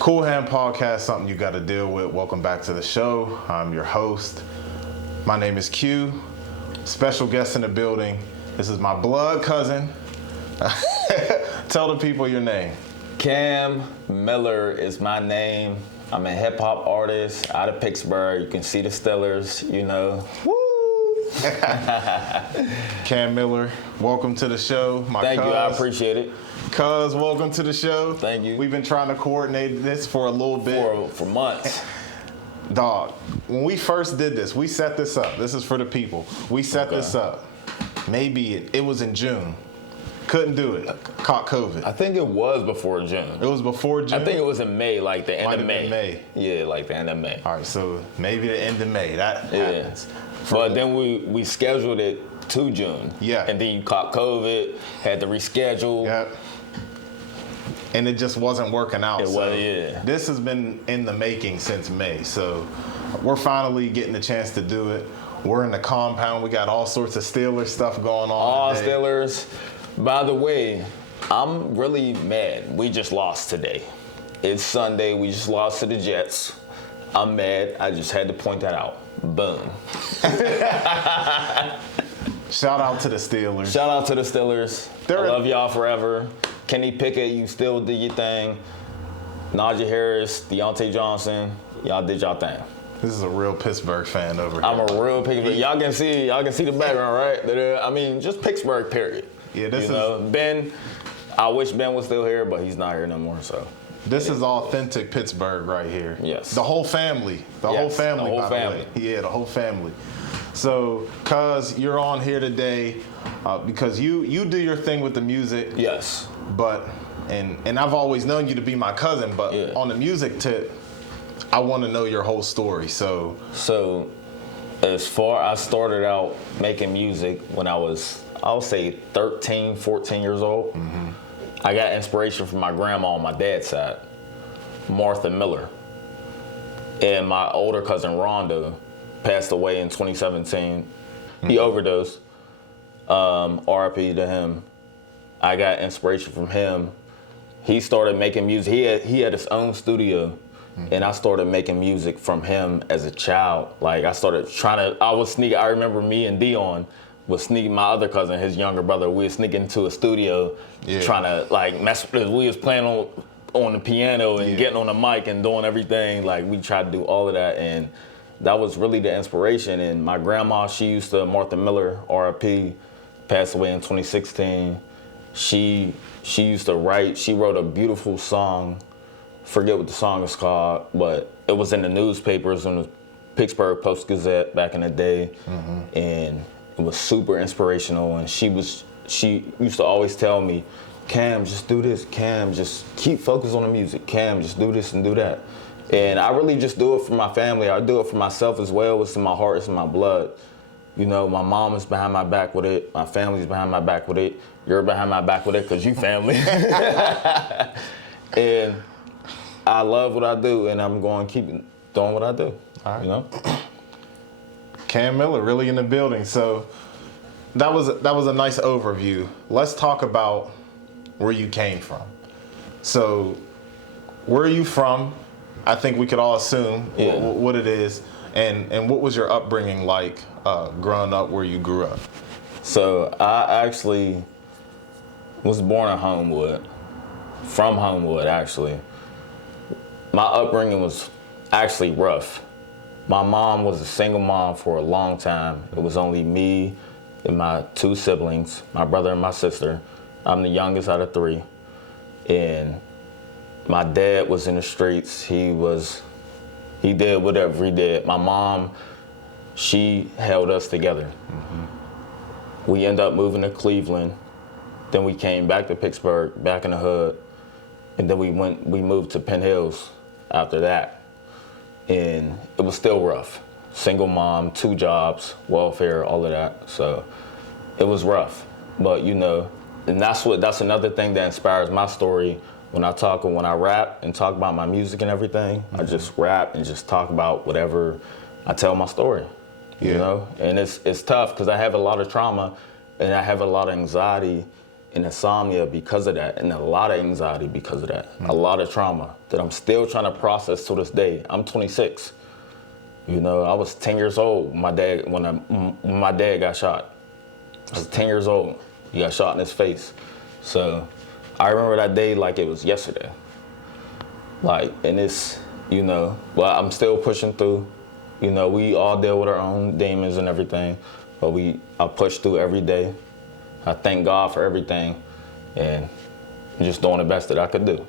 Cool Hand Podcast, something you got to deal with. Welcome back to the show. I'm your host. My name is Q. Special guest in the building. This is my blood cousin. Tell the people your name. Cam Miller is my name. I'm a hip hop artist out of Pittsburgh. You can see the Steelers, you know. Woo! Cam Miller, welcome to the show. Thank you, I appreciate it. Cuz, welcome to the show. Thank you. We've been trying to coordinate this for a little bit. For months. Dog, when we first did this, we set this up. This is for the people. We set this up. Maybe it was in June. Couldn't do it. Caught COVID. I think it was before June. It was before June? I think it was in May, like the end of May. May. Yeah, like the end of May. All right, so maybe the end of May. That happens. But then we scheduled it to June. Yeah. And then you caught COVID, had to reschedule. Yep. And it just wasn't working out. Yeah. This has been in the making since May. So we're finally getting the chance to do it. We're in the compound. We got all sorts of Steelers stuff going on. All today. Steelers. By the way, I'm really mad. We just lost today. It's Sunday. We just lost to the Jets. I'm mad. I just had to point that out. Boom. Shout out to the Steelers. Shout out to the Steelers. I love y'all forever. Kenny Pickett, you still did your thing. Najee Harris, Deontay Johnson, y'all did y'all thing. This is a real Pittsburgh fan over here. I'm a real Pittsburgh. Y'all can see the background, right? I mean, just Pittsburgh, period. Yeah, this is. Ben, I wish Ben was still here, but he's not here no more. So this is authentic Pittsburgh right here. Yes. The whole family. The whole family. Yeah, the whole family. So, cuz you're on here today because you do your thing with the music. Yes. But and I've always known you to be my cousin, but on the music tip, I want to know your whole story. So as far I started out making music when I was, I'll say 13, 14 years old. Mm-hmm. I got inspiration from my grandma on my dad's side, Martha Miller. And my older cousin Rhonda passed away in 2017. Mm-hmm. He overdosed. RIP to him. I got inspiration from him. He started making music. He had his own studio, and I started making music from him as a child. Like I was sneaking. I remember me and Dion was sneaking. My other cousin, his younger brother, we were sneaking into a studio, trying to like mess. We was playing on the piano and getting on the mic and doing everything. Like we tried to do all of that, and that was really the inspiration. And my grandma, Martha Miller, RIP, passed away in 2016. She used to write. She wrote a beautiful song. Forget what the song is called, but it was in the newspapers in the Pittsburgh Post-Gazette back in the day, and it was super inspirational. And she used to always tell me, "Cam, just do this. Cam, just keep focused on the music. Cam, just do this and do that." And I really just do it for my family. I do it for myself as well. It's in my heart. It's in my blood. You know, my mom is behind my back with it. My family's behind my back with it. You're behind my back with it because you family. And I love what I do, and I'm going to keep doing what I do. All right. You know? Cam Miller, really in the building. So that was a nice overview. Let's talk about where you came from. So where are you from? I think we could all assume what it is. And what was your upbringing like growing up where you grew up? So I actually was born in Homewood, from Homewood actually. My upbringing was actually rough. My mom was a single mom for a long time. It was only me and my two siblings, my brother and my sister. I'm the youngest out of three. And my dad was in the streets. He did whatever he did. My mom, she held us together. Mm-hmm. We ended up moving to Cleveland. Then we came back to Pittsburgh, back in the hood. And then we moved to Penn Hills after that. And it was still rough. Single mom, 2 jobs, welfare, all of that. So it was rough. But you know, and that's another thing that inspires my story. When I rap and talk about my music and everything, I just rap and just talk about whatever. I tell my story, you know? And it's tough because I have a lot of trauma and I have a lot of anxiety and insomnia because of that, and a lot of anxiety because of that, a lot of trauma that I'm still trying to process to this day. I'm 26. You know, I was 10 years old when my dad got shot. I was 10 years old. He got shot in his face. So I remember that day like it was yesterday. Like, and it's, you know, well, I'm still pushing through. You know, we all deal with our own demons and everything, but I push through every day. I thank God for everything, and I'm just doing the best that I could do.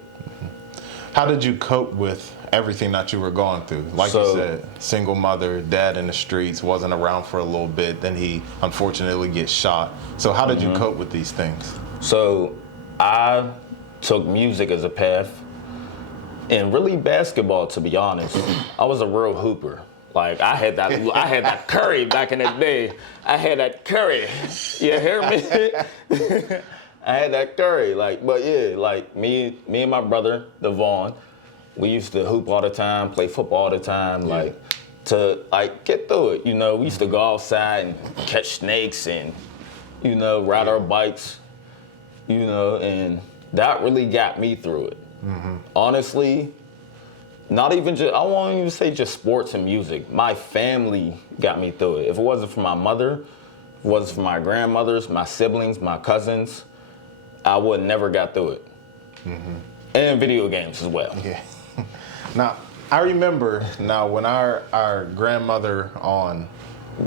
How did you cope with everything that you were going through? Like you said, single mother, dad in the streets, wasn't around for a little bit, then he unfortunately gets shot. So how did you cope with these things? So I took music as a path, and really basketball, to be honest. I was a real hooper. Like, I had that Curry back in the day. I had that Curry. You hear me? I had that Curry. Like, but yeah, like me and my brother, Devon, we used to hoop all the time, play football all the time, like to like get through it. You know, we used to go outside and catch snakes and, you know, ride our bikes, you know, and that really got me through it. Honestly, not even just, I won't even say just sports and music. My family got me through it. If it wasn't for my mother, if it wasn't for my grandmothers, my siblings, my cousins, I would never got through it. And video games as well. Yeah. Now, I remember when our grandmother on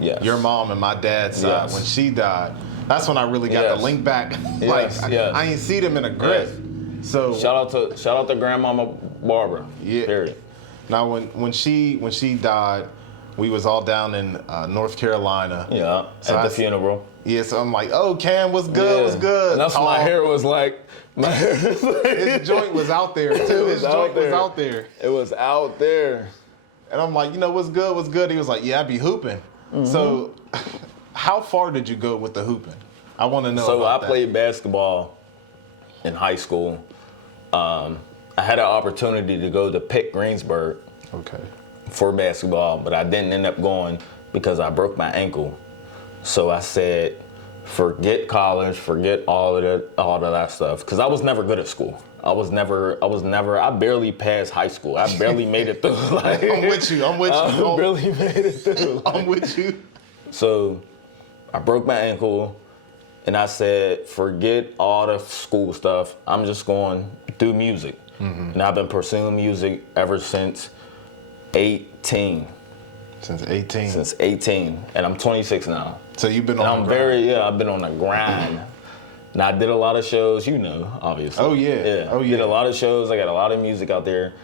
your mom and my dad's side, when she died, that's when I really got the link back. Like, I ain't see them in a grip. So shout out to Grandmama Barbara. Yeah. Period. Now when she died, we was all down in North Carolina. Yeah. So at the funeral. Yeah. So I'm like, oh, Cam, what's good? What's good? And that's when my hair was like. His joint was out there too. His joint was out there. It was out there. And I'm like, you know, what's good? What's good? He was like, yeah, I be hooping. So, how far did you go with the hooping? I want to know. So I played basketball in high school. I had an opportunity to go to Pitt Greensburg for basketball, but I didn't end up going because I broke my ankle. So I said, forget college, forget all of that stuff, because I was never good at school. I barely passed high school. I barely made it through. Like, I'm with you. I barely made it through. I'm with you. So I broke my ankle. And I said, forget all the school stuff. I'm just going to do music. And I've been pursuing music ever since 18. Since 18? Since 18. And I'm 26 now. So you've been on the grind. I've been on the grind. And I did a lot of shows, you know, obviously. Oh, yeah. Oh, yeah. Did a lot of shows. I got a lot of music out there.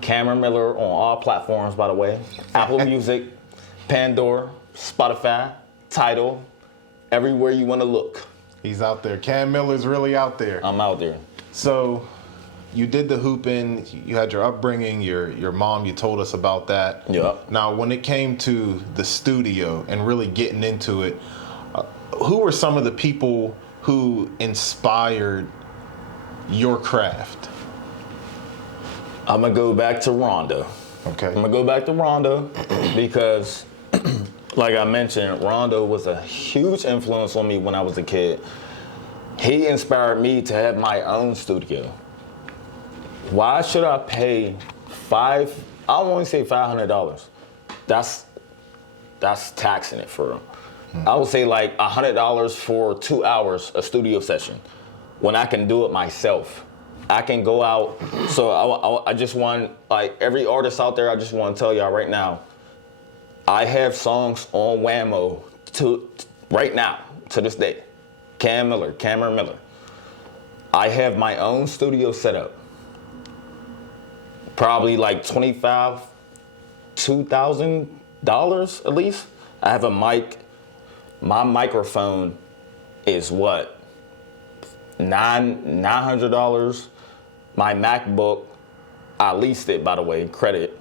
Cameran Miller on all platforms, by the way. Apple Music, Pandora, Spotify, Tidal. Everywhere you want to look. He's out there. Cam Miller's really out there. I'm out there. So you did the hooping. You had your upbringing, your mom, you told us about that. Yeah. Now, when it came to the studio and really getting into it, who were some of the people who inspired your craft? I'm going to go back to Rondo. Okay. I'm going to go back to Rondo because... Like I mentioned, Rondo was a huge influence on me when I was a kid. He inspired me to have my own studio. Why should I pay I won't say $500. That's taxing it for him. I would say like $100 for 2 hours a studio session when I can do it myself. I can go out. So I just want, like every artist out there, I just want to tell y'all right now, I have songs on Venmo right now, to this day. Cameran Miller. I have my own studio set up. Probably like $2,000 at least. I have a mic. My microphone is what? $900. My MacBook, I leased it, by the way, credit.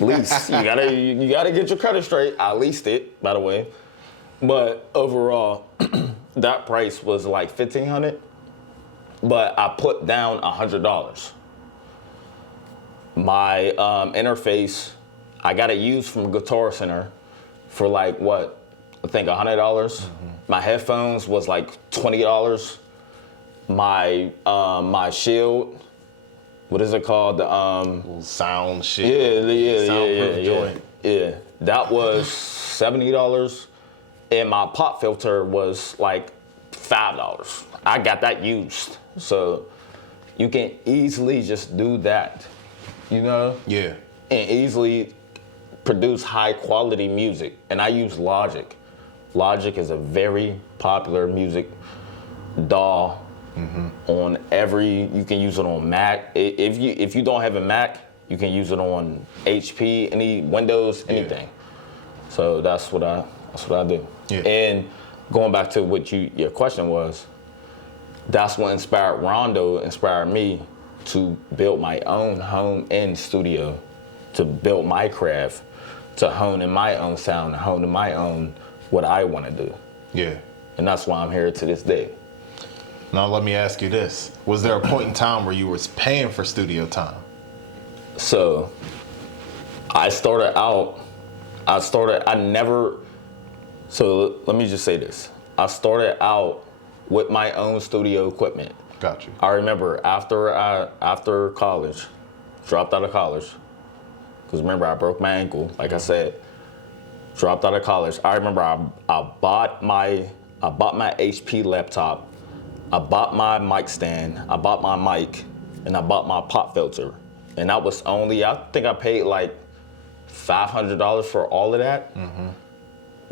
Lease. You gotta get your credit straight. I leased it, by the way. But overall, that price was like $1,500. But I put down $100. My interface, I got it used from Guitar Center for like what? I think $100. My headphones was like $20. my shield. What is it called? Little sound shit. Soundproof joint. Yeah. That was $70, and my pop filter was like $5. I got that used, so you can easily just do that, you know? Yeah. And easily produce high quality music. And I use Logic. Logic is a very popular music DAW. On you can use it on Mac. If you don't have a Mac, you can use it on HP, any Windows, anything. So that's what I do. Yeah. And going back to what your question was, that's what inspired me to build my own home and studio, to build my craft, to hone in my own sound, to hone in my own what I want to do. Yeah. And that's why I'm here to this day. Now let me ask you this. Was there a point in time where you was paying for studio time? So so let me just say this. I started out with my own studio equipment. Got you. I remember after college, dropped out of college, because remember I broke my ankle, like I said, dropped out of college. I remember I bought my HP laptop, I bought my mic stand, I bought my mic, and I bought my pop filter. And that was I think I paid like $500 for all of that.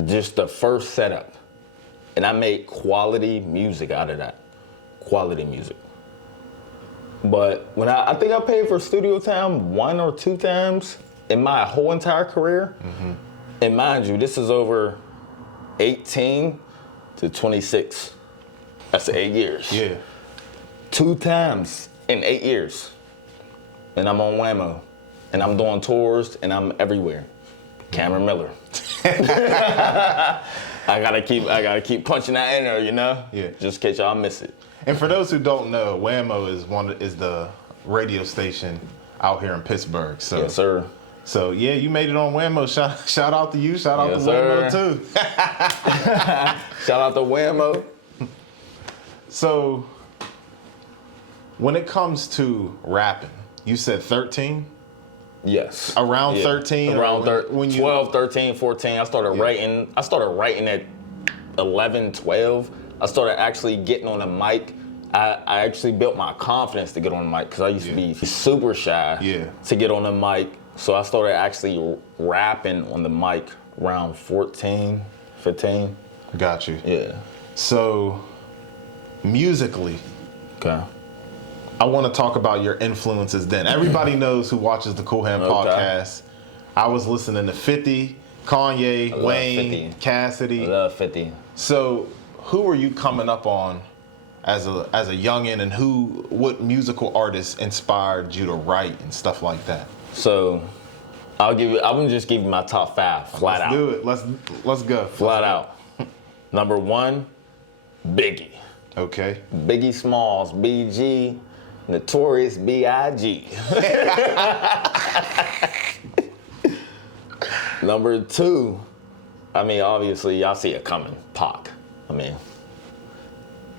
Just the first setup. And I made quality music out of that. Quality music. But when I think I paid for studio time 1 or 2 times in my whole entire career. And mind you, this is over 18 to 26. That's 8 years. Yeah. 2 times in 8 years. And I'm on Venmo. And I'm doing tours and I'm everywhere. Cameran Miller. I gotta keep punching that in there, you know? Yeah. Just in case y'all miss it. And for those who don't know, Venmo is the radio station out here in Pittsburgh. So Yes, sir. So yeah, you made it on Venmo. Shout out to you. Shout out Yes, to Venmo sir. too. Shout out to Venmo. So when it comes to rapping, you said 13? Yes. Around 13? Around when 12, 13, 14. I started writing at 11, 12. I started actually getting on the mic. I actually built my confidence to get on the mic because I used to be super shy to get on the mic. So I started actually rapping on the mic around 14, 15. Got you. Yeah. So musically, Okay. I want to talk about your influences then. Everybody knows who watches the Cool Hand podcast. I was listening to 50, Kanye, Wayne, 50. Cassidy. I love 50. So who were you coming up on as a youngin', and what musical artists inspired you to write and stuff like that? So I'm gonna just give you my top 5 flat out. Let's do it. Let's go. Flat out. Number 1, Biggie. Okay. Biggie Smalls, BG, Notorious B.I.G. Number 2, I mean, obviously, y'all see it coming, Pac. I mean,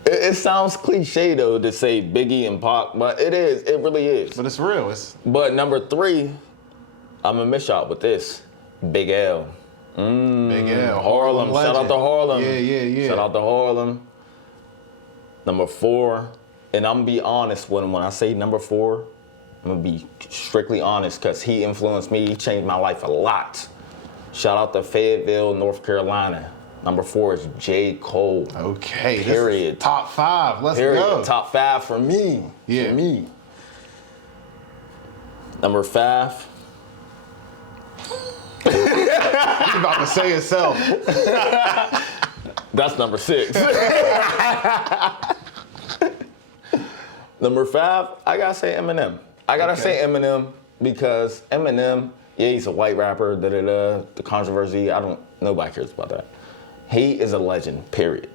it sounds cliche, though, to say Biggie and Pac, but it is. It really is. But it's real. But number 3, I'm going to miss y'all with this, Big L. Big L. Harlem. Shout out to Harlem. Yeah. Shout out to Harlem. Number 4, and I'm gonna be honest when I say number 4, I'm gonna be strictly honest because he influenced me. He changed my life a lot. Shout out to Fayetteville, North Carolina. Number 4 is J. Cole. Okay. Period. This is top 5. Let's Period. go. Top 5 for me. Yeah. For me. Number 5. He's about to say itself. That's number 6. Number 5, I gotta say Eminem. I gotta say Eminem because Eminem, yeah, he's a white rapper, the controversy, nobody cares about that. He is a legend, period.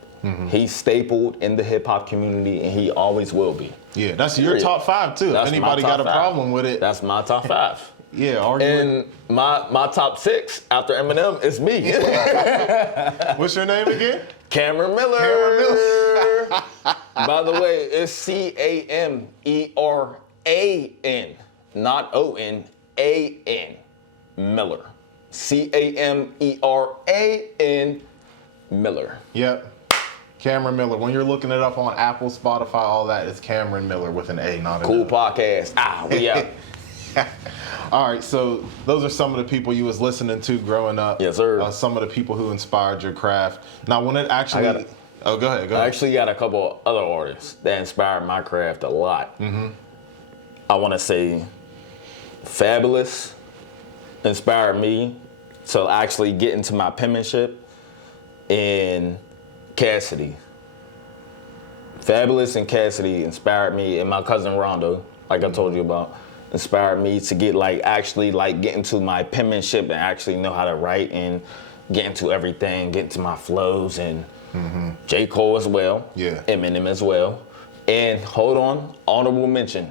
He's stapled in the hip hop community and he always will be. Yeah, that's your top 5 too. That's if anybody got a problem with it. That's my top 5. Yeah, argue. And my top 6 after Eminem is me. What's your name again? Cameran Miller. Cameran Miller. By the way, it's Cameran, not O-N-A-N, Miller. Cameran Miller. Yep. Cameran Miller. When you're looking it up on Apple, Spotify, all that, it's Cameran Miller with an A, not an Cool O. podcast. We out. All right, so those are some of the people you was listening to growing up. Yes, sir. Some of the people who inspired your craft. Now, when it actually... Oh, go ahead. I actually got a couple other artists that inspired my craft a lot. Mm-hmm. I want to say Fabulous inspired me to actually get into my penmanship, and Cassidy. Fabulous and Cassidy inspired me, and my cousin Rondo, like I told you about, inspired me to get get into my penmanship and actually know how to write and get into everything, get into my flows, and J. Cole as well, Eminem as well, and hold on, honorable mention.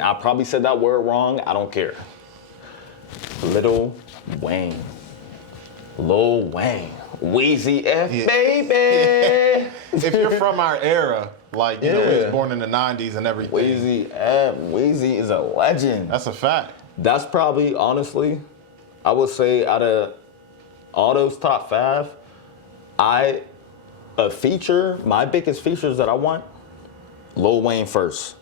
I probably said that word wrong, I don't care. Lil Wayne, Weezy F, baby. If you're from our era, like, you know, he was born in the 90s and everything. Weezy is a legend. That's a fact. That's probably, honestly, I would say out of all those top 5, my biggest features that I want, Lil Wayne first,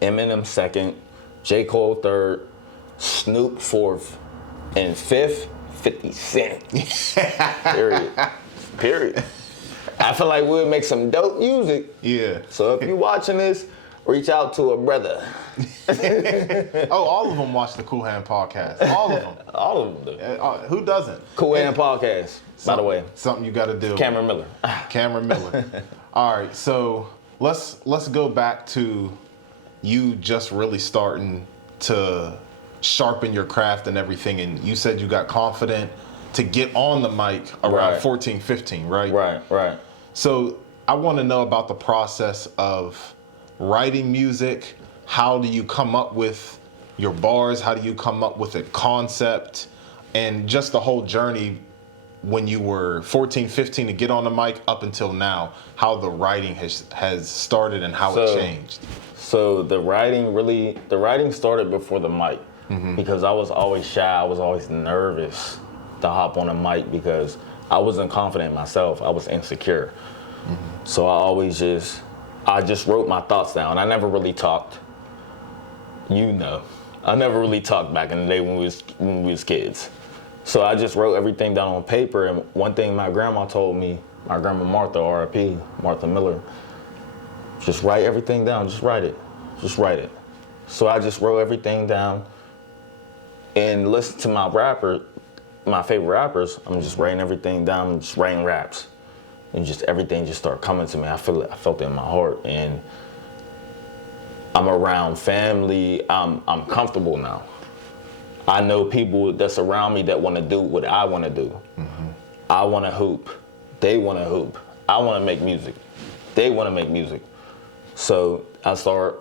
Eminem second, J. Cole third, Snoop fourth, and fifth, 50 Cent. Period. I feel like we'll make some dope music. Yeah. So if you're watching this, reach out to a brother. Oh, all of them watch the Cool Hand podcast. All of them. All of them do. Who doesn't? Cool Hand podcast, by the way. Something you got to do. Cameran Miller. Cameran Miller. All right, so let's go back to you just really starting to sharpen your craft and everything, and you said you got confident to get on the mic around 14, 15, right? Right. So I want to know about the process of writing music. How do you come up with your bars? How do you come up with a concept? And just the whole journey when you were 14, 15 to get on the mic up until now, how the writing has started and how it changed. So the writing started before the mic, because I was always shy. I was always nervous to hop on a mic because I wasn't confident in myself. I was insecure. So I just wrote my thoughts down. I never really talked. I never really talked back in the day when we was kids. So I just wrote everything down on paper. And one thing my grandma told me, my grandma Martha, R.I.P., Martha Miller, just write everything down. Just write it. So I just wrote everything down and listened to my favorite rappers. I'm just writing everything down, just writing raps. And just everything just started coming to me. I felt it in my heart. And I'm around family. I'm comfortable now. I know people that's around me that want to do what I want to do. I want to hoop. They want to hoop. I want to make music. They want to make music. So I started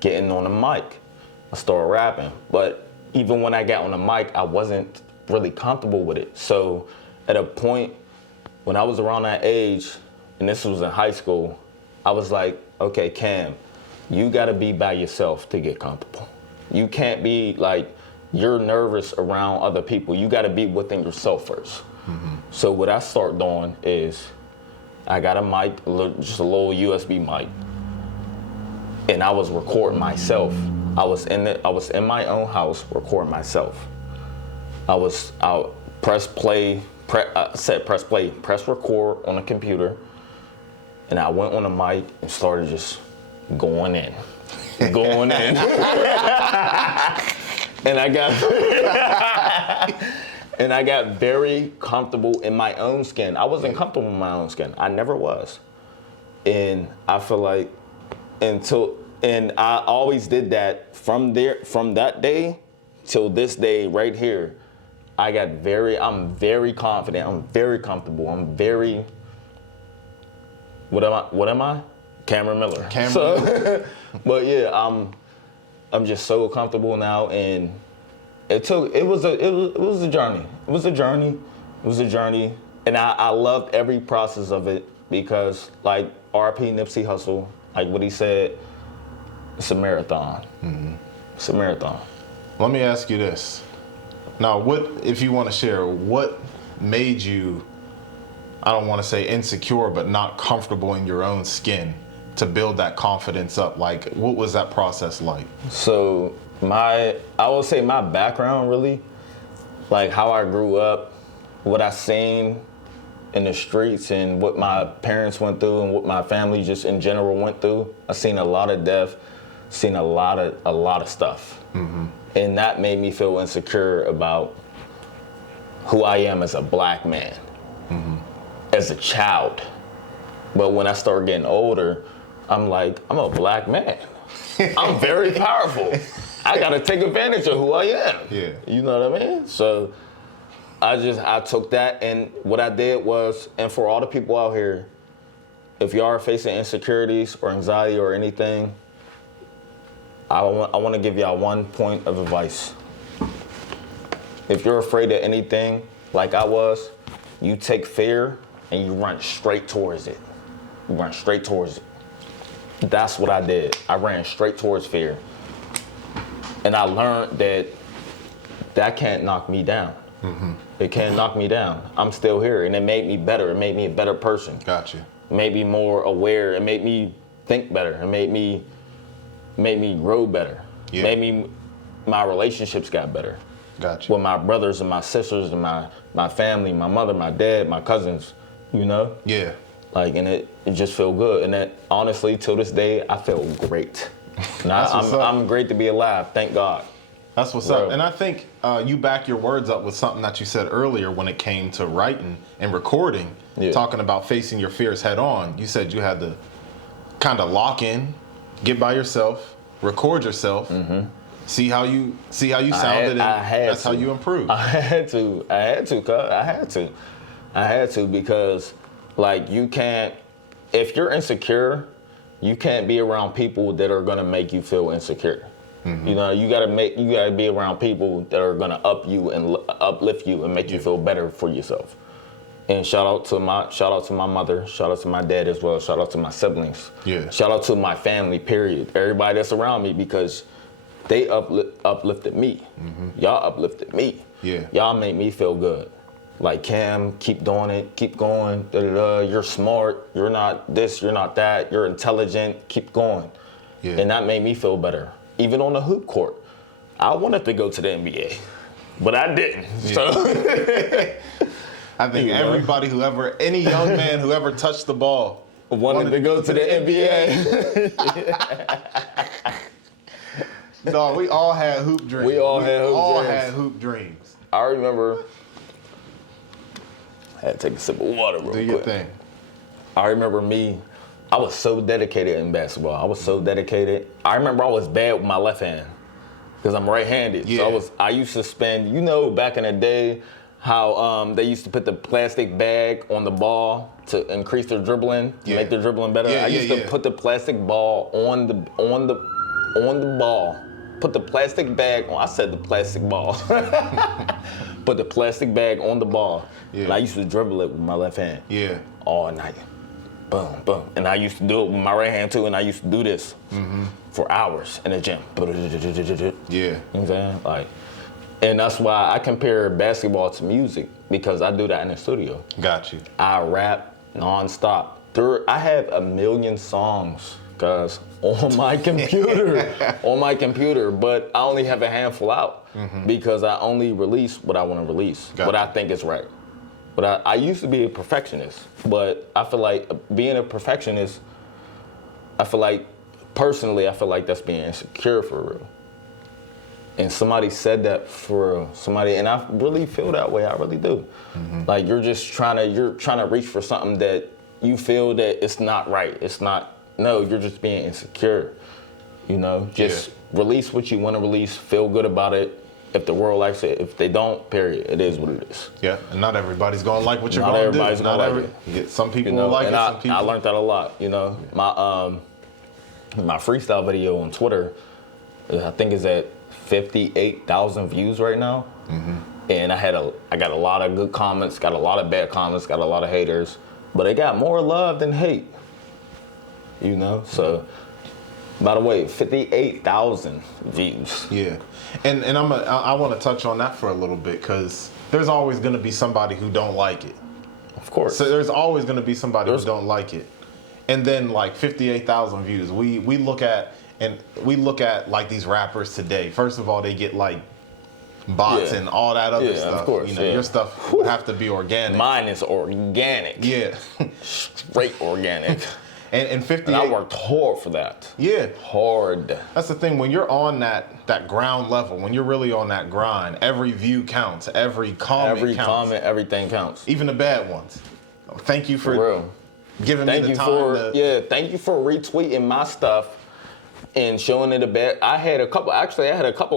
getting on the mic. I started rapping. But even when I got on the mic, I wasn't really comfortable with it. So at a point, when I was around that age, and this was in high school, I was like, okay, Cam, you gotta be by yourself to get comfortable. You can't be like, you're nervous around other people. You gotta be within yourself first. So what I start doing is, I got a mic, just a little USB mic, and I was recording myself. I was in my own house recording myself. I press play, press record on the computer, and I went on the mic and started just going in. And I got very comfortable in my own skin. I wasn't comfortable in my own skin. I never was. And I feel like and I always did that from that day till this day right here. I'm very confident. I'm very comfortable. What am I? Cameran Miller. Miller. But yeah, I'm just so comfortable now, and it was a journey. And I loved every process of it because like R.I.P. Nipsey Hussle, like what he said, it's a marathon. It's a marathon. Let me ask you this. Now, what, if you want to share, what made you, I don't want to say insecure, but not comfortable in your own skin to build that confidence up? Like, what was that process like? So I would say my background really, like how I grew up, what I seen in the streets and what my parents went through and what my family just in general went through. I seen a lot of death, seen a lot of stuff. And that made me feel insecure about who I am as a black man, as a child. But when I started getting older, I'm like, I'm a black man. I'm very powerful. I gotta take advantage of who I am. Yeah. You know what I mean? So I took that, and what I did was, and for all the people out here, if y'all are facing insecurities or anxiety or anything, I want to give y'all one point of advice. If you're afraid of anything, like I was, you take fear and you run straight towards it. You run straight towards it. That's what I did. I ran straight towards fear. And I learned that can't knock me down. It can't knock me down. I'm still here, and it made me better. It made me a better person. Gotcha. It made me more aware. It made me think better. It made me grow better. Yeah. My relationships got better. Gotcha. With my brothers and my sisters and my family, my mother, my dad, my cousins, you know? Yeah. Like, and it just felt good. And that, honestly, till this day, I feel great. And I'm great to be alive, thank God. That's what's up. And I think you back your words up with something that you said earlier when it came to writing and recording, talking about facing your fears head on. You said you had to kind of lock in, get by yourself, record yourself, see how you sounded, and that's how you improved. I had to, because like you can't, if you're insecure, you can't be around people that are gonna make you feel insecure. You know, you gotta be around people that are gonna uplift you and make you feel better for yourself. And shout out to my mother, shout out to my dad as well, shout out to my siblings. Yeah. Shout out to my family, period. Everybody that's around me, because they uplifted me. Y'all uplifted me. Yeah. Y'all make me feel good. Like, Cam, keep doing it, keep going, you're smart, you're not this, you're not that, you're intelligent, keep going. Yeah. And that made me feel better. Even on the hoop court. I wanted to go to the NBA, but I didn't. Yeah. So I think everybody any young man who ever touched the ball wanted to go to the NBA. No, we all had hoop dreams. We all had hoop dreams. I remember, I had to take a sip of water real quick. Do your thing. I remember I was so dedicated in basketball. I was so dedicated. I remember I was bad with my left hand because I'm right-handed. Yeah. So I used to spend, back in the day, how they used to put the plastic bag on the ball to increase their dribbling, to make their dribbling better. I used to put the plastic ball on the ball. Put the plastic bag on. I said the plastic ball. Put the plastic bag on the ball. Yeah. And I used to dribble it with my left hand. Yeah. All night. Boom, boom. And I used to do it with my right hand too, and I used to do this for hours in the gym. Yeah. You know what I'm saying? Like, and that's why I compare basketball to music, because I do that in the studio. Got you. I rap nonstop. I have 1 million songs, guys, on my computer. But I only have a handful out because I only release what I want to release, what I think is right. But I used to be a perfectionist, but I feel like being a perfectionist, personally, I feel like that's being insecure for real. And somebody said that for real. And I really feel that way. I really do. Like you're trying to reach for something that you feel that it's not right. You're just being insecure. Just release what you want to release, feel good about it. If the world likes it, if they don't, period, it is what it is. Yeah, and not everybody's gonna like what you're gonna do. Not everybody's gonna like it. Some people will like it, some people. I learned that a lot, My freestyle video on Twitter, I think is at 58,000 views right now. And I got a lot of good comments, got a lot of bad comments, got a lot of haters. but it got more love than hate. You know, so. By the way, 58,000 views. Yeah, and I want to touch on that for a little bit because there's always going to be somebody who don't like it. Of course. So there's always going to be somebody who don't like it, and then like 58,000 views. We look at like these rappers today. First of all, they get like bots and all that other stuff. Of course, you know, your stuff would have to be organic. Mine is organic. Yeah, straight organic. And 58. And I worked hard for that. Yeah, hard. That's the thing. When you're on that ground level, when you're really on that grind, every view counts. Every comment counts. Everything counts. Even the bad ones. Thank you for giving me the time. Thank you for retweeting my stuff and showing it a bit. I had a couple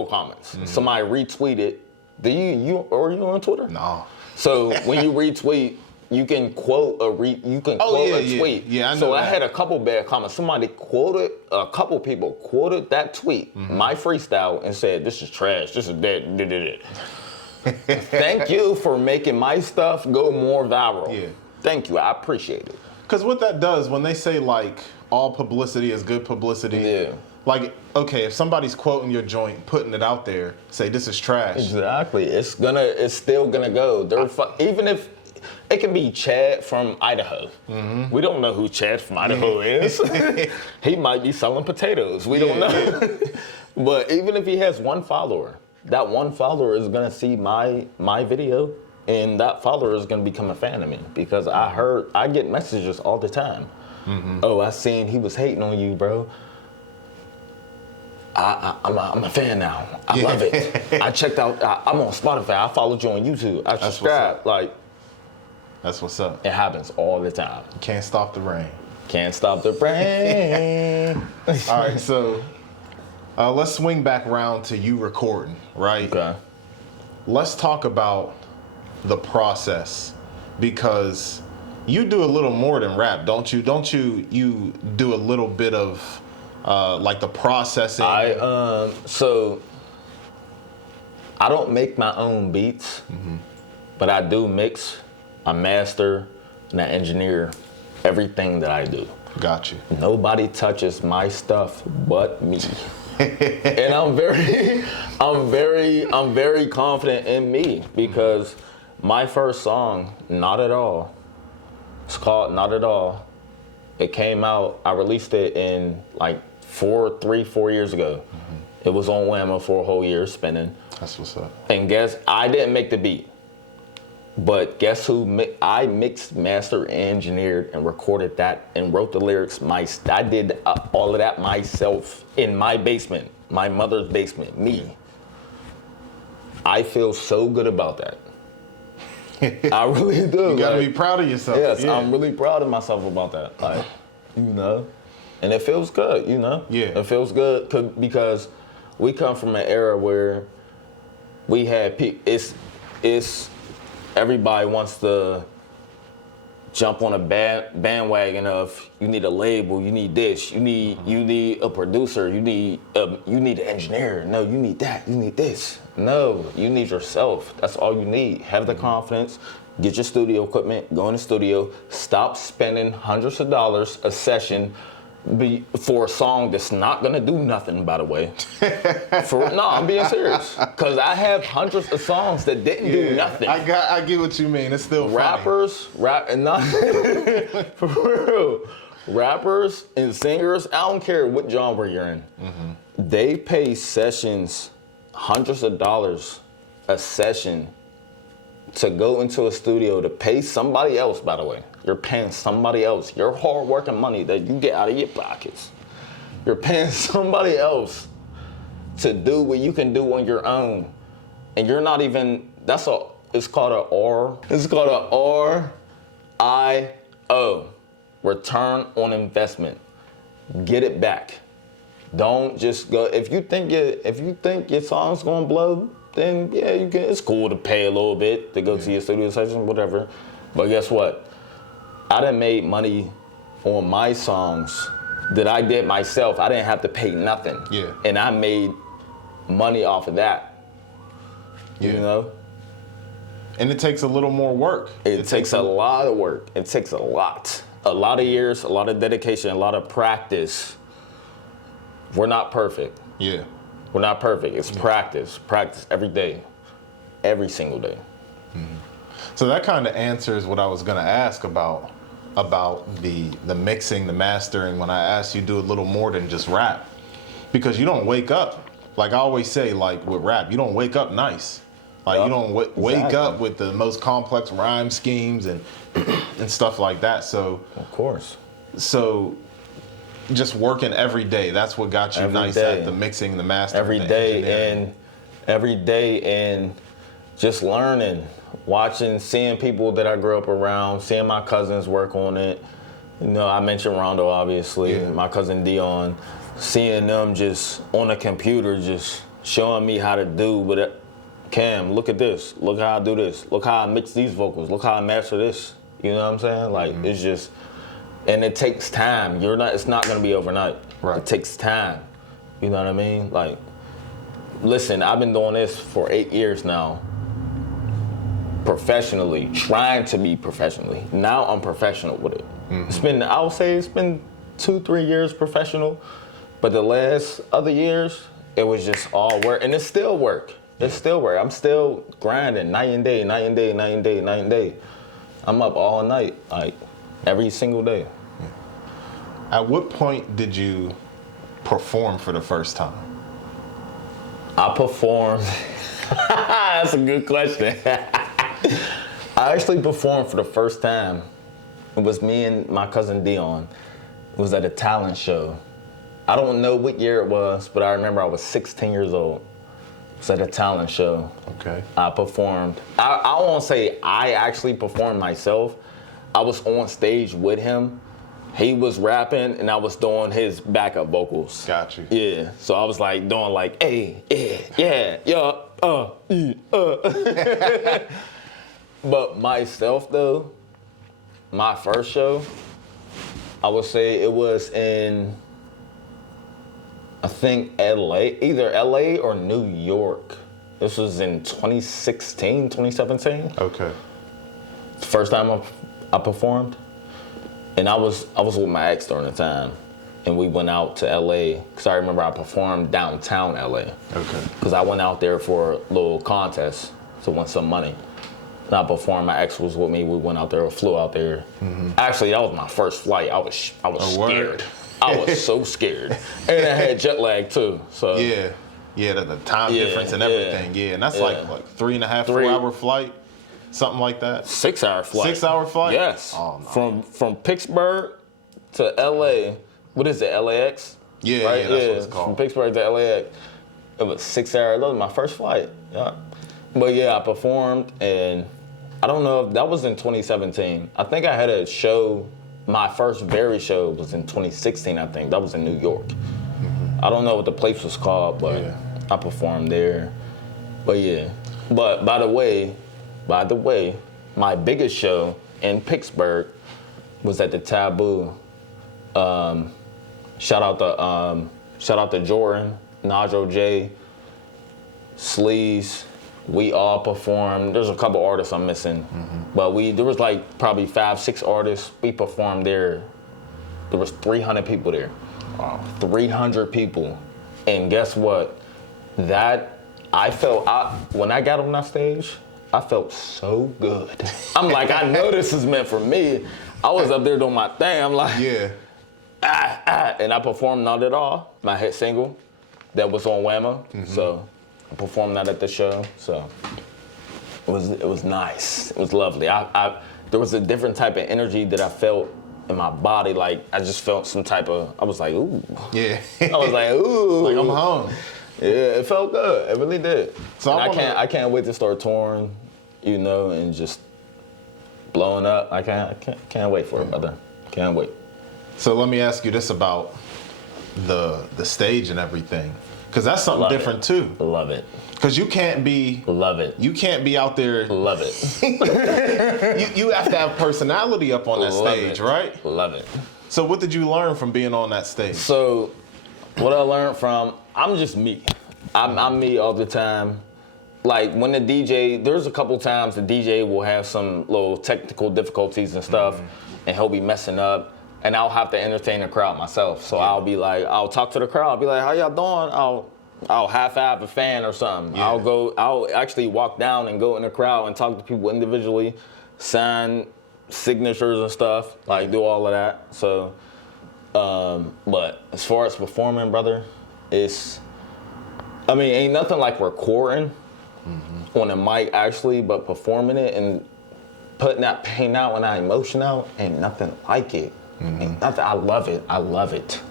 comments. Mm-hmm. Somebody retweeted. Are you on Twitter? No. So when you retweet, you can quote a tweet. Yeah, I know. So that. I had a couple bad comments. A couple people quoted that tweet, my freestyle, and said, "This is trash. This is dead." Thank you for making my stuff go more viral. Yeah. Thank you. I appreciate it. Because what that does, when they say like all publicity is good publicity, like, okay, if somebody's quoting your joint, putting it out there, say this is trash. Exactly. It's still gonna go. Even if it can be Chad from Idaho. Mm-hmm. We don't know who Chad from Idaho is. He might be selling potatoes. We don't know. Yeah. But even if he has one follower, that one follower is gonna see my video, and that follower is gonna become a fan of me because I get messages all the time. Mm-hmm. Oh, I seen he was hating on you, bro. I'm a fan now. I love it. I checked out. I'm on Spotify. I followed you on YouTube. I subscribed. That's what's up. It happens all the time. Can't stop the rain. Can't stop the rain. All right, so let's swing back around to you recording, right? Okay. Let's talk about the process because you do a little more than rap, don't you? Don't you do a little bit of like the processing? So I don't make my own beats, but I do mix. I master and I engineer everything that I do. Got you. Nobody touches my stuff but me. And I'm very confident in me because my first song, Not At All, it's called Not At All. It came out, I released it in like 4 years ago. Mm-hmm. It was on Venmo for a whole year spinning. That's what's up. And I didn't make the beat. But guess who? I mixed, mastered, engineered, and recorded that and wrote the lyrics. I did all of that myself in my basement, my mother's basement, me. I feel so good about that. I really do. You gotta be proud of yourself. Yes, yeah. I'm really proud of myself about that. Like, you know, and it feels good, you know? Yeah. It feels good because we come from an era where we had it's everybody wants to jump on a bandwagon of you need a label, you need this, you need a producer, you need an engineer. No, you need that, you need this. No, you need yourself. That's all you need. Have the confidence, get your studio equipment, go in the studio, stop spending hundreds of dollars a session for a song that's not gonna do nothing, by the way. No, I'm being serious. Cause I have hundreds of songs that didn't do nothing. I get what you mean. It's still rappers, for real. Rappers and singers, I don't care what genre you're in. Mm-hmm. They pay sessions hundreds of dollars a session to go into a studio to pay somebody else, by the way. You're paying somebody else. Your hard working money that you get out of your pockets. You're paying somebody else to do what you can do on your own. And you're not even, it's called a RIO, return on investment. Get it back. Don't just go, if you think your song's gonna blow, then yeah, it's cool to pay a little bit to go to your studio session, whatever. But guess what? I done made money on my songs that I did myself. I didn't have to pay nothing. Yeah. And I made money off of that. Yeah. You know? And it takes a little more work. It takes a lot of work. It takes a lot of years, a lot of dedication, a lot of practice. We're not perfect. Yeah. We're not perfect. It's practice every day, every single day. So that kind of answers what I was going to ask about the mixing, the mastering, when I asked you to do a little more than just rap. Because you don't wake up, like I always say, like with rap, you don't wake up nice. Like you don't wake up with the most complex rhyme schemes and stuff like that. So of course. So just working every day, that's what got you Every nice day. at the mixing, the mastering, Every the day engineering. and just learning, watching, seeing people that I grew up around, seeing my cousins work on it. You know, I mentioned Rondo, obviously, my cousin Dion, seeing them just on a computer, just showing me how to do with it. Cam, look at this. Look how I do this. Look how I mix these vocals. Look how I master this. You know what I'm saying? Like, it's just, and it takes time. It's not gonna be overnight. Right. It takes time. You know what I mean? Like, listen, I've been doing this for 8 years now. Professionally, trying to be professionally. Now I'm professional with it. I would say it's been 2-3 years professional, but the last other years, it was just all work, and it's still work. It's still work. I'm still grinding night and day. I'm up all night, like every single day. At what point did you perform for the first time? I performed. That's a good question. I actually performed for the first time. It was me and my cousin Dion. It was at a talent show. I don't know what year it was, but I remember I was 16 years old. It was at a talent show. Okay. I performed. I won't say I actually performed myself. I was on stage with him. He was rapping and I was doing his backup vocals. Got you. Yeah. So I was like doing like, hey, yeah. But myself though, my first show, I would say it was in, I think LA, either LA or New York. This was in 2016, 2017. Okay. First time I performed. And I was with my ex during the time. And we went out to LA, because I remember I performed downtown LA. Okay. Because I went out there for a little contest to win some money. And I performed, my ex was with me, we went out there, flew out there. Actually, that was my first flight. I was scared. I was so scared. And I had jet lag too, so. Yeah, the time difference and everything, and that's like 3.5, 4 hour flight, something like that. 6 hour flight. 6 hour flight? Yes. Oh, no. From Pittsburgh to LA, what is it, LAX? Yeah, right? yeah, that's what it's called. From Pittsburgh to LAX, it was 6 hours. That was my first flight. Yeah. But yeah, I performed, and I don't know if that was in 2017. I think I had a show, my first very show was in 2016, I think. That was in New York. I don't know what the place was called, but I performed there. But yeah. But by the way, my biggest show in Pittsburgh was at the Taboo. Shout out to Jordan, Najo J, Sleaze. We all performed. There's a couple artists I'm missing, but there was like probably 5-6 artists. We performed there. There was 300 people there. Wow. 300 people, and guess what? That when I got on that stage, I felt so good. I'm like, I know this is meant for me. I was up there doing my thing. I'm like, and I performed Not At All, my hit single that was on Whammo. So I performed that at the show. So it was nice. It was lovely. There was a different type of energy that I felt in my body. Like I just felt some type of, I was like, ooh. Yeah. I was like, ooh. Like I'm home. Yeah, it felt good. It really did. So and I can't wait to start touring, and just blowing up. I can't wait for it, brother. Can't wait. So let me ask you this about the stage and everything, because that's something different too. Love it. Because you can't be. Love it. You can't be out there. Love it. you have to have personality up on that stage, right? Love it. So what did you learn from being on that stage? So what I learned from, I'm just me. I'm me all the time. like when the DJ, there's a couple times the DJ will have some little technical difficulties and stuff, and he'll be messing up, and I'll have to entertain the crowd myself. So I'll be like, I'll talk to the crowd. I'll be like, how y'all doing? I'll half-ass a fan or something. Yeah. I'll actually walk down and go in the crowd and talk to people individually, sign signatures and stuff, like do all of that. So, but as far as performing, brother, ain't nothing like recording on a mic actually, but performing it and putting that pain out and that emotion out, ain't nothing like it. Ain't nothing. I love it. I love it.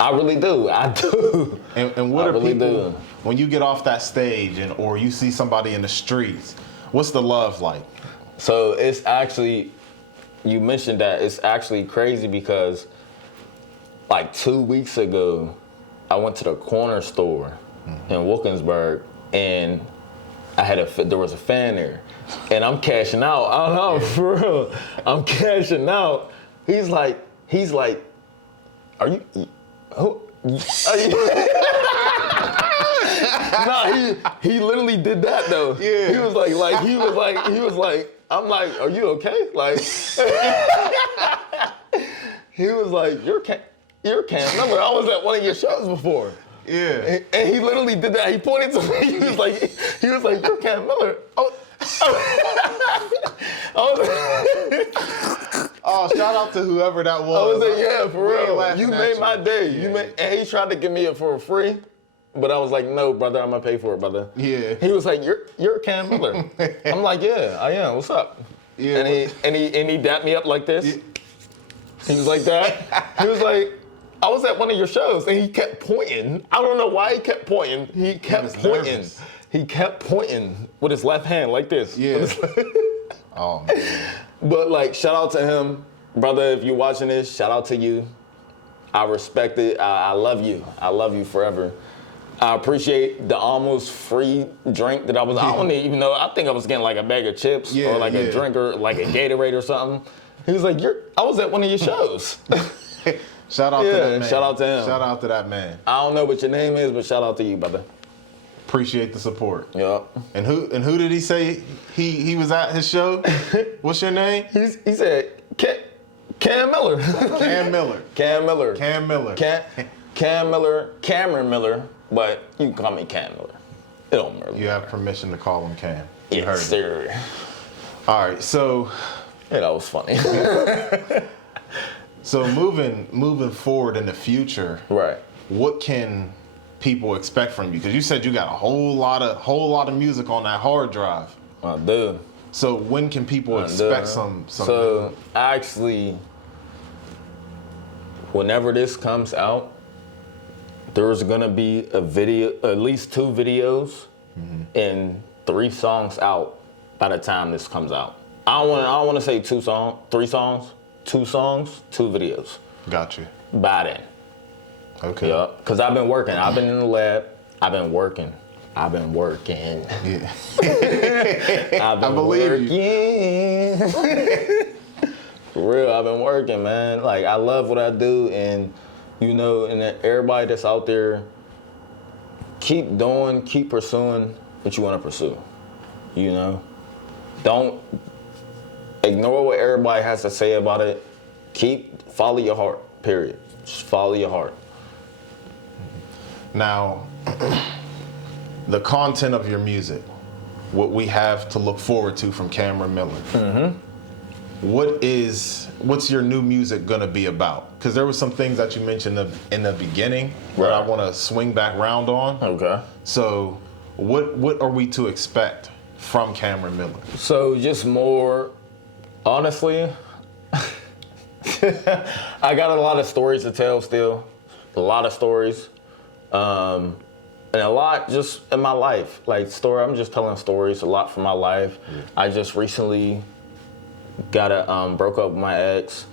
I really do. I do. And what I are really people, do. when you get off that stage or you see somebody in the streets, what's the love like? So it's actually, you mentioned that, it's actually crazy because like 2 weeks ago, I went to the corner store in Wilkinsburg and there was a fan there and I'm cashing out. I don't know, for real. I'm cashing out. He's like, are you, who? Are you? No, he literally did that though. Yeah. He was like, I'm like, are you okay? Like, he was like, you're Cam Miller. I was at one of your shows before. Yeah. And he literally did that. He pointed to me. He was like, you're Cam Miller. Oh, shout out to whoever that was. I was like, yeah, for real. You made my day. Yeah. And he tried to give me it for free, but I was like, no, brother, I'm gonna pay for it, brother. Yeah. He was like, you're Cam Miller. I'm like, yeah, I am. What's up? Yeah. And he dapped me up like this. Yeah. He was like that. He was like, I was at one of your shows, and he kept pointing. I don't know why he kept pointing. He kept pointing. Nervous. He kept pointing with his left hand like this. Yeah. Oh, man. But like, shout out to him, brother. If you're watching this, shout out to you. I respect it. I love you. I love you forever. I appreciate the almost free drink that I don't even know. I think I was getting like a bag of chips or like a drink or like a Gatorade or something. He was like, I was at one of your shows. Shout out to that man. Shout out to him. Shout out to that man. I don't know what your name is, but shout out to you, brother. Appreciate the support. Yup. And who did he say he was at his show? What's your name? He said Cam Miller. Cam Miller. Cam Miller. Cam Miller. Cam Miller. Cameran Miller, but you can call me Cam Miller. It don't matter. You have permission to call him Cam. You Yes, heard sir. it. All right, so Yeah, that was funny. So moving forward in the future, Right. what can people expect from you? Because you said you got a whole lot of music on that hard drive. I do. So when can people expect some? So actually, whenever this comes out, there's gonna be a video, at least 2 videos, and 3 songs out by the time this comes out. I don't want to say 3 songs, 2 songs, 2 videos. Got you. By then. Okay. Yeah, because I've been working. I've been in the lab. I've been working. Yeah. I've been I believe working. For real, I've been working, man. Like, I love what I do, and and then everybody that's out there, keep pursuing what you want to pursue. Don't ignore what everybody has to say about it. Follow your heart, period. Just follow your heart. Now, the content of your music, what we have to look forward to from Cameran Miller. Mm-hmm. What's your new music gonna be about? Because there were some things that you mentioned in the beginning that I want to swing back round on. Okay. So, what are we to expect from Cameran Miller? So just more, honestly, I got a lot of stories to tell still, a lot of stories, and a lot just in my life. Like I'm just telling stories a lot from my life. Yeah. I just recently broke up with my ex.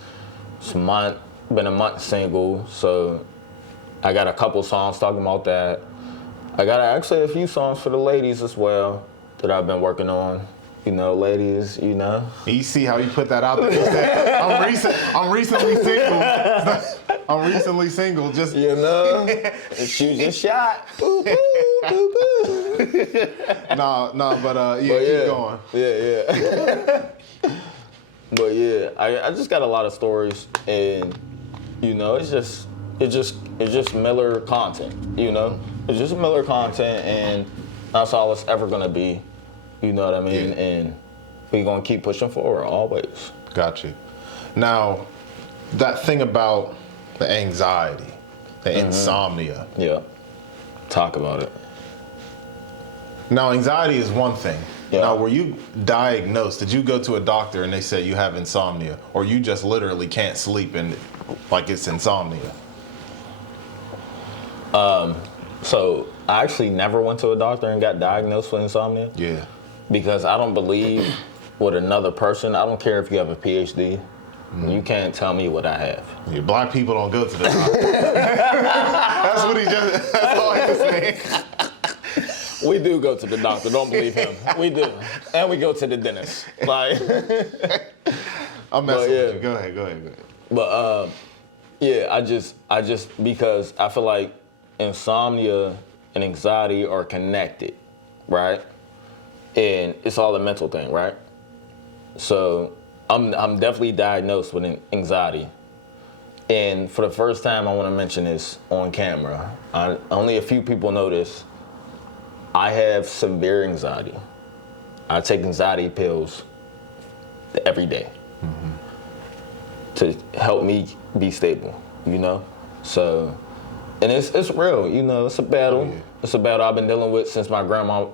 It's been a month single, so I got a couple songs talking about that. I got actually a few songs for the ladies as well that I've been working on. Ladies, You see how you put that out there? I'm recently single. I'm recently single. Just shoot your shot. Boo, boo, boo, boo. But keep going. Yeah. But yeah, I just got a lot of stories, and you know, it's just Miller content. You know, it's just Miller content, and that's all it's ever gonna be. You know what I mean? Yeah. And we're gonna keep pushing forward always. Got you. Now, that thing about the anxiety, the insomnia. Yeah. Talk about it. Now, anxiety is one thing. Yeah. Now, were you diagnosed? Did you go to a doctor and they said you have insomnia, or you just literally can't sleep and like it's insomnia? So I actually never went to a doctor and got diagnosed with insomnia. Yeah. Because I don't believe with another person. I don't care if you have a PhD. You can't tell me what I have. Yeah, black people don't go to the doctor. That's all he was saying. We do go to the doctor. Don't believe him. We do. And we go to the dentist. Like, I'm messing with you. Go ahead. But yeah, I just because I feel like insomnia and anxiety are connected, right? And it's all a mental thing, right? So I'm definitely diagnosed with anxiety. And for the first time, I want to mention this on camera. Only a few people know this. I have severe anxiety. I take anxiety pills every day to help me be stable, you know? So, and it's real, you know, it's a battle. Yeah. It's a battle I've been dealing with since my grandma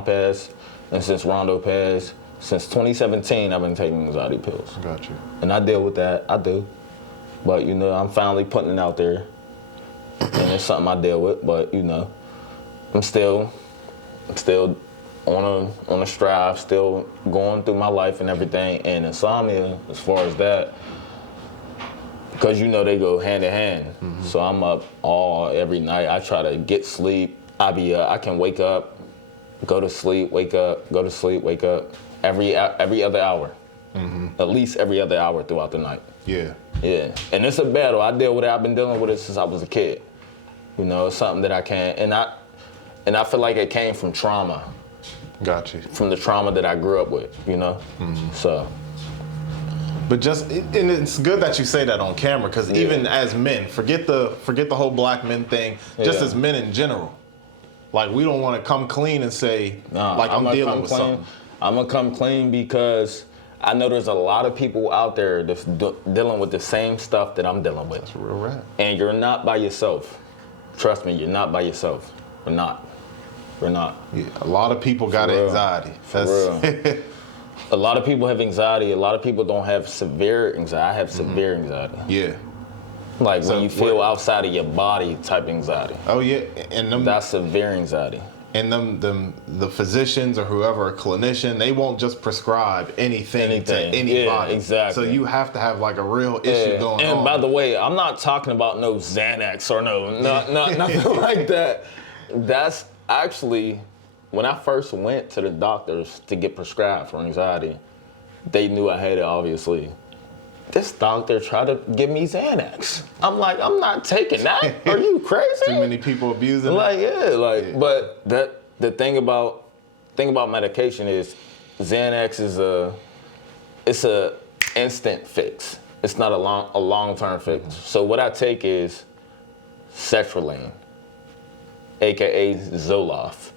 passed and since Rondo passed. Since 2017, I've been taking anxiety pills. Got you. And I deal with that, I do. But, you know, I'm finally putting it out there. And it's something I deal with, but, you know, I'm still on a strive, still going through my life and everything. And insomnia, as far as that, because you know they go hand in hand. So I'm up every night. I try to get sleep. I can wake up, go to sleep, wake up, go to sleep, wake up every other hour. At least every other hour throughout the night. Yeah. Yeah, and it's a battle. I deal with it. I've been dealing with it since I was a kid. You know, it's something that I can't, and I feel like it came from trauma. Got you. From the trauma that I grew up with, you know? So. But and it's good that you say that on camera, because even as men, forget the whole black men thing, just as men in general. Like, we don't want to come clean and say, I'm dealing with something. I'm going to come clean because I know there's a lot of people out there that's dealing with the same stuff that I'm dealing with. That's real rap. And you're not by yourself. Trust me, you're not by yourself. We're not. Yeah, a lot of people got anxiety. For real. A lot of people have anxiety. A lot of people don't have severe anxiety. I have severe anxiety. Yeah. Like when you feel outside of your body type anxiety. Oh yeah, and that's severe anxiety. And the physicians or whoever, a clinician, they won't just prescribe anything to anybody. Yeah, exactly. So you have to have like a real issue going on. And by the way, I'm not talking about no Xanax or nothing like that. That's actually, when I first went to the doctors to get prescribed for anxiety, they knew I had it, obviously. This doctor tried to give me Xanax. I'm like, I'm not taking that. Are you crazy? Too many people abusing it. But the thing about medication is Xanax is it's a instant fix. It's not a long-term fix. So what I take is sertraline, aka Zoloft.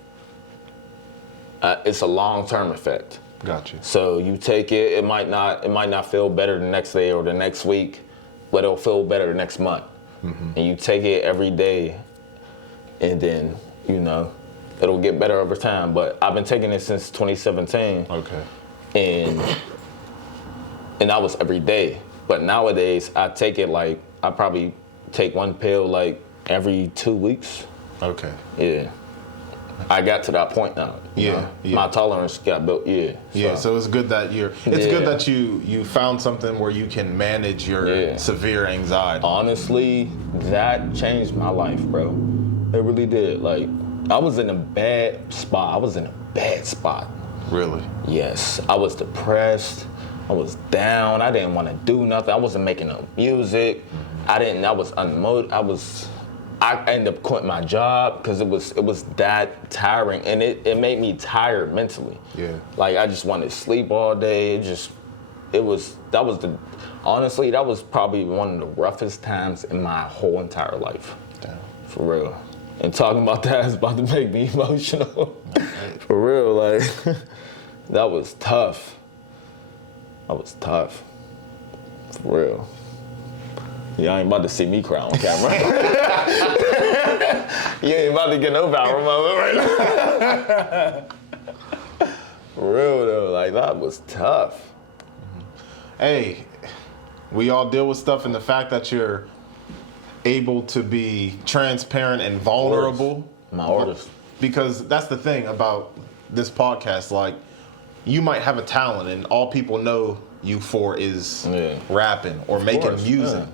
It's a long-term effect. Gotcha. So you take it, it might not feel better the next day or the next week, but it'll feel better the next month. And you take it every day, and then, you know, it'll get better over time. But I've been taking it since 2017. Okay. And that was every day. But nowadays, I take it like, I probably take one pill like every 2 weeks. Okay. Yeah. I got to that point now. Yeah. My tolerance got built. So it's good that good that you found something where you can manage your severe anxiety. Honestly, that changed my life, bro. It really did. Like, I was in a bad spot. Really? Yes. I was depressed. I was down. I didn't want to do nothing. I wasn't making no music. I was unmotivated. I ended up quitting my job because it was that tiring, and it made me tired mentally. Yeah. Like I just wanted to sleep all day. Honestly, that was probably one of the roughest times in my whole entire life. Damn. For real. And talking about that is about to make me emotional. For real, like that was tough. That was tough. For real. You ain't about to see me cry on camera. You ain't about to get no power moment right now. For real though, like that was tough. Hey, we all deal with stuff, and the fact that you're able to be transparent and vulnerable. My artist. Because that's the thing about this podcast. Like, you might have a talent, and all people know you for is rapping or making music. Yeah.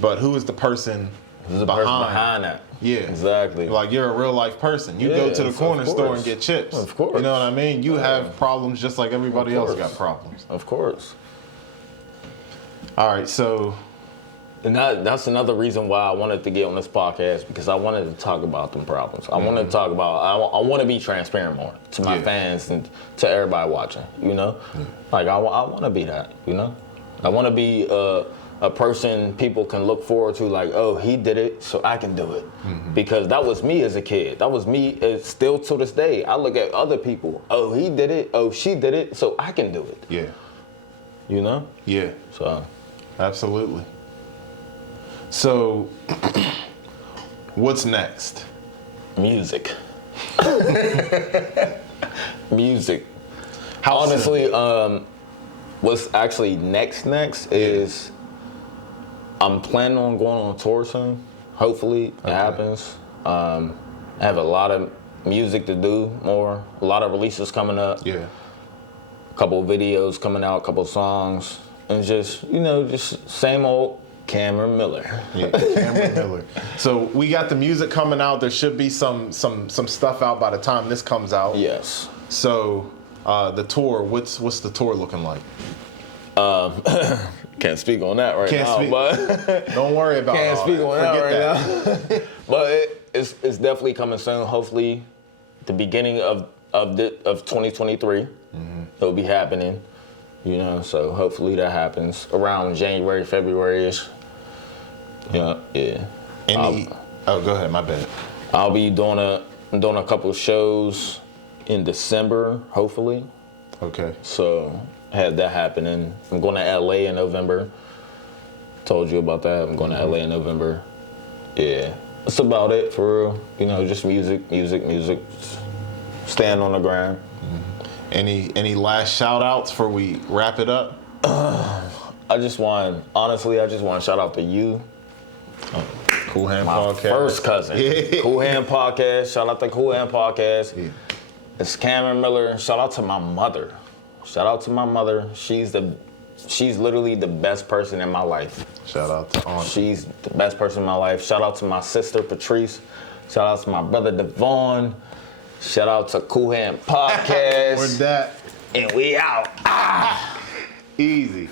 But who is the person behind that? Yeah, exactly. Like, you're a real life person. You go to the corner store and get chips. Of course. You know what I mean? You have problems just like everybody else got problems. Of course. All right, so. And that's another reason why I wanted to get on this podcast, because I wanted to talk about them problems. I wanted to talk about, I want to be transparent more to my fans and to everybody watching, you know? Like, I want to be that, you know? I want to be a person people can look forward to, like, oh, he did it, so I can do it. Because that was me as a kid. That was me still to this day. I look at other people, oh, he did it, oh, she did it, so I can do it. Yeah. You know? Yeah. So. Absolutely. So, what's next? Music. Music. How honestly, what's actually next is I'm planning on going on tour soon. Hopefully it happens. I have a lot of music to do more. A lot of releases coming up. Yeah. A couple of videos coming out, a couple of songs. And just, you know, just same old Cameran Miller. Yeah, Cameran Miller. So we got the music coming out. There should be some stuff out by the time this comes out. Yes. So the tour, what's the tour looking like? Can't speak on that right now. But don't worry about it. Can't speak on that right now. But it's definitely coming soon. Hopefully, the beginning of 2023, it'll be happening. You know, so hopefully that happens around January, February-ish. Yeah. Oh, go ahead. My bad. I'll be doing a couple of shows in December, hopefully. Okay. So had that happening. I'm going to LA in November. Told you about that. I'm going to LA in November. Yeah. That's about it for real. You know, just music. Stand on the grind. Any last shout outs before we wrap it up? I just want to shout out to you. Cool Hand My Podcast. first cousin. Yeah. Cool Hand Podcast. Shout out to Cool Hand Podcast. Yeah. It's Cameran Miller. Shout out to my mother. She's literally the best person in my life. Shout out to Aunt. She's the best person in my life. Shout out to my sister Patrice. Shout out to my brother Devon. Shout out to Cool Hand Podcast. We're that. And we out. Easy.